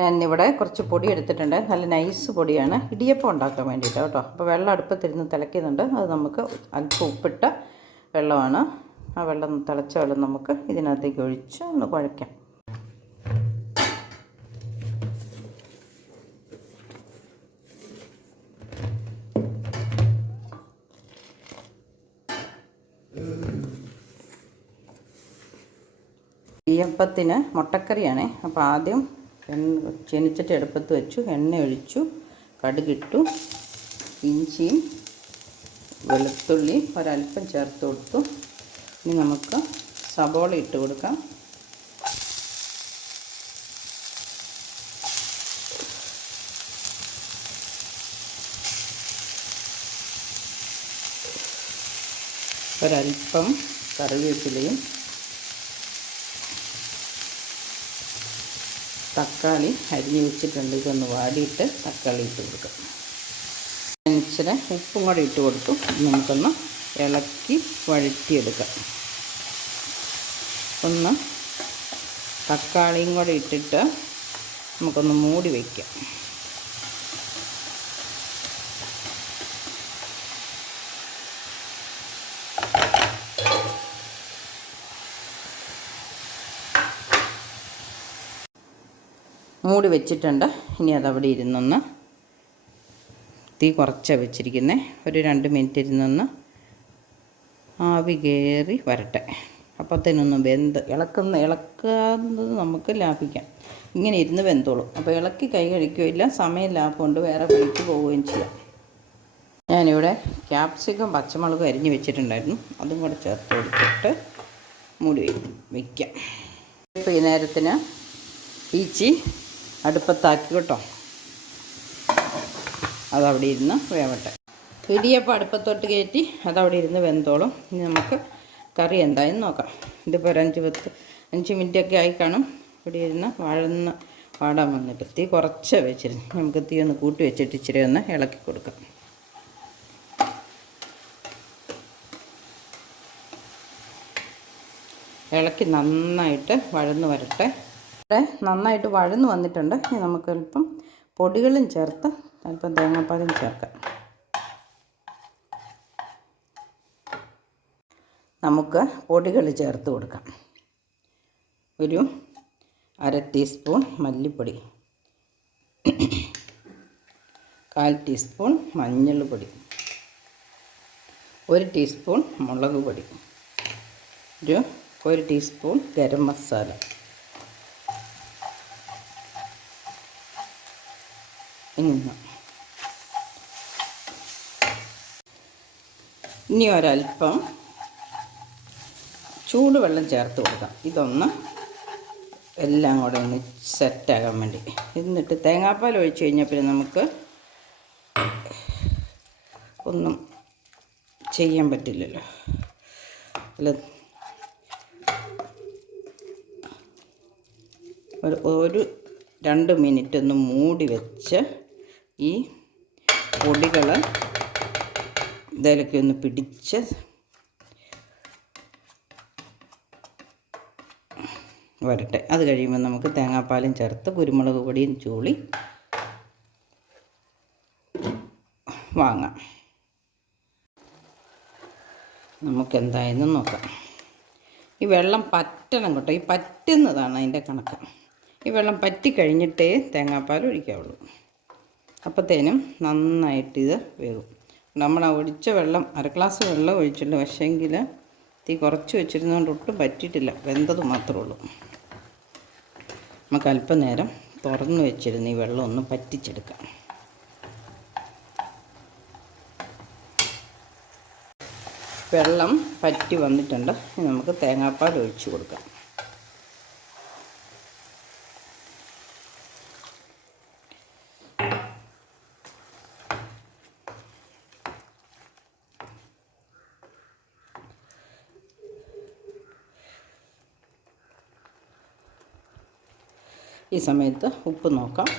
ഞാനിവിടെ കുറച്ച് പൊടി എടുത്തിട്ടുണ്ട്. നല്ല നൈസ് പൊടിയാണ്. ഇടിയപ്പം ഉണ്ടാക്കാൻ വേണ്ടിയിട്ട് കേട്ടോ. അപ്പോൾ വെള്ളം അടുപ്പത്തിരുന്ന് തിളയ്ക്കുന്നുണ്ട്. അത് നമുക്ക് അല്പം ഉപ്പിട്ട വെള്ളമാണ്. ആ വെള്ളം തിളച്ച വെള്ളം നമുക്ക് ഇതിനകത്തേക്ക് ഒഴിച്ച് ഒന്ന് കുഴയ്ക്കാം. ഈയപ്പത്തിന് മുട്ടക്കറിയാണേ. അപ്പോൾ ആദ്യം എണ്ണ ചെനിച്ചിട്ട് അടുപ്പത്ത് വെച്ചു എണ്ണ ഒഴിച്ചു കടുകിട്ടു ഇഞ്ചിയും വെളുത്തുള്ളിയും ഒരല്പം ചേർത്ത് കൊടുത്തു. ഇനി നമുക്ക് സബോള ഇട്ട് കൊടുക്കാം. ഒരല്പം കറിവേപ്പിലയും തക്കാളി അരിഞ്ഞ് വെച്ചിട്ടുണ്ട്. ഇതൊന്ന് വാടിയിട്ട് തക്കാളി ഇട്ട് കൊടുക്കാം. ഇച്ചിരി ഉപ്പും കൂടെ ഇട്ട് കൊടുത്തു. നമുക്കൊന്ന് ഇളക്കി വഴറ്റിയെടുക്കാം. ഒന്ന് തക്കാളിയും കൂടെ ഇട്ടിട്ട് നമുക്കൊന്ന് മൂടി വയ്ക്കാം മൂടി വെച്ചിട്ടുണ്ട്. ഇനി അതവിടെ ഇരുന്നൊന്ന് തീ കുറച്ചാണ് വെച്ചിരിക്കുന്നത് ഒരു രണ്ട് മിനിറ്റ് ഇരുന്നൊന്ന് ആവി കയറി വരട്ടെ. അപ്പത്തേനൊന്ന് വെന്ത് ഇളക്കുന്ന ഇളക്കുന്നത് നമുക്ക് ലാഭിക്കാം. ഇങ്ങനെ ഇരുന്ന് വെന്തോളും. അപ്പോൾ ഇളക്കി കൈ കഴിക്കുകയില്ല സമയം ലാഭമുണ്ട്. വേറെ വഴിക്ക് പോവുകയും ചെയ്യാം. ഞാനിവിടെ ക്യാപ്സിക്കം പച്ചമുളക് അരിഞ്ഞ് വെച്ചിട്ടുണ്ടായിരുന്നു. അതും കൂടെ ചേർത്ത് കൊടുത്തിട്ട് മൂടി വയ്ക്കാം ഇപ്പോൾ ഈ നേരത്തിന് ഈച്ചി അടുപ്പത്താക്കി കേട്ടോ. അതവിടെ ഇരുന്ന് വേവട്ടെ. ഇടിയപ്പം അടുപ്പത്തോട്ട് കയറ്റി അതവിടെ ഇരുന്ന് വെന്തോളും. ഇനി നമുക്ക് കറി എന്തായെന്ന് നോക്കാം. ഇതിപ്പോൾ ഒരു അഞ്ച് പത്ത് അഞ്ച് മിനിറ്റൊക്കെ ആയി കാണും. ഇവിടെ ഇരുന്ന് വഴന്ന് വാടാൻ വന്നിട്ട് തീ കുറച്ച് വെച്ചിരുന്നു. നമുക്ക് തീ ഒന്ന് കൂട്ടി വെച്ചിട്ട് ഇച്ചിരി ഒന്ന് ഇളക്കി കൊടുക്കാം. ഇളക്കി നന്നായിട്ട് വഴന്ന് വരട്ടെ. നന്നായിട്ട് വഴന്ന് വന്നിട്ടുണ്ട്. ഇനി നമുക്ക് അല്പം പൊടികളും ചേർത്ത് അല്പം തേങ്ങാപ്പാലും ചേർക്കാം. നമുക്ക് പൊടികൾ ചേർത്ത് കൊടുക്കാം. ഒരു അര ടീസ്പൂൺ മല്ലിപ്പൊടി. കാൽ ടീസ്പൂൺ മഞ്ഞൾപ്പൊടി ഒരു ടീസ്പൂൺ മുളക് പൊടി. ഒരു ഒരു ടീസ്പൂൺ ഗരം മസാല. ഇനി ഇനി ഒരല്പം ചൂടുവെള്ളം ചേർത്ത് കൊടുക്കാം. ഇതൊന്ന് എല്ലാം കൂടെ ഒന്ന് സെറ്റാകാൻ വേണ്ടി. എന്നിട്ട് തേങ്ങാപ്പാൽ ഒഴിച്ച് കഴിഞ്ഞാൽ പിന്നെ നമുക്ക് ഒന്നും ചെയ്യാൻ പറ്റില്ലല്ലോ. അല്ല ഒരു രണ്ട് മിനിറ്റ് ഒന്ന് മൂടി വെച്ച് ഈ പൊടികൾ ഇതിലൊക്കെ ഒന്ന് പിടിച്ച് വരട്ടെ. അത് കഴിയുമ്പോൾ നമുക്ക് തേങ്ങാപ്പാലും ചേർത്ത് കുരുമുളക് പൊടിയും ചൂളി വാങ്ങാം. നമുക്കെന്തായെന്ന് നോക്കാം. ഈ വെള്ളം പറ്റണം കേട്ടോ. ഈ പറ്റുന്നതാണ് അതിന്റെ കണക്ക്. ഈ വെള്ളം പറ്റി കഴിഞ്ഞിട്ടേ തേങ്ങാപ്പാൽ ഒഴിക്കാവുള്ളൂ. അപ്പോഴത്തേനും നന്നായിട്ട് ഇത് വേകും നമ്മൾ ആ ഒഴിച്ച വെള്ളം അര ഗ്ലാസ് വെള്ളം ഒഴിച്ചിട്ടുണ്ട്. പക്ഷേങ്കിൽ തീ കുറച്ച് വെച്ചിരുന്നതുകൊണ്ട് ഒട്ടും പറ്റിയിട്ടില്ല. വെന്തത് മാത്രമേ ഉള്ളൂ. നമുക്ക് അല്പനേരം തുറന്ന് വെച്ചിരുന്ന് ഈ വെള്ളം ഒന്ന് പറ്റിച്ചെടുക്കാം. വെള്ളം പറ്റി വന്നിട്ടുണ്ട്. നമുക്ക് തേങ്ങാപ്പാൽ ഒഴിച്ചു കൊടുക്കാം. ഈ സമയത്ത് ഉപ്പ് നോക്കാം.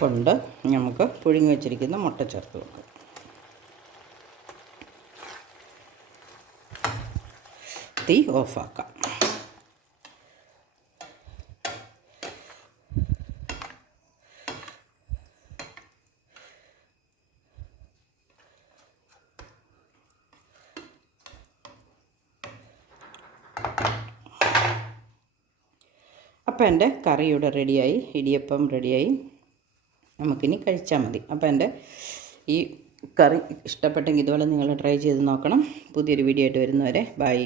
കൊണ്ട് നമുക്ക് പുഴുങ്ങി വെച്ചിരിക്കുന്ന മുട്ട ചേർത്ത് വെക്കാം. തീ ഓഫാക്കാം. അപ്പോൾ എന്റെ കറി ഇവിടെ റെഡിയായി ഇടിയപ്പം റെഡിയായി. നമുക്കിനി കഴിച്ചാൽ മതി. അപ്പോൾ എന്റെ ഈ കറി ഇഷ്ടപ്പെട്ടെങ്കിൽ ഇതുപോലെ നിങ്ങൾ ട്രൈ ചെയ്ത് നോക്കണം. പുതിയൊരു വീഡിയോ ആയിട്ട് വരുന്നവരെ ബൈ.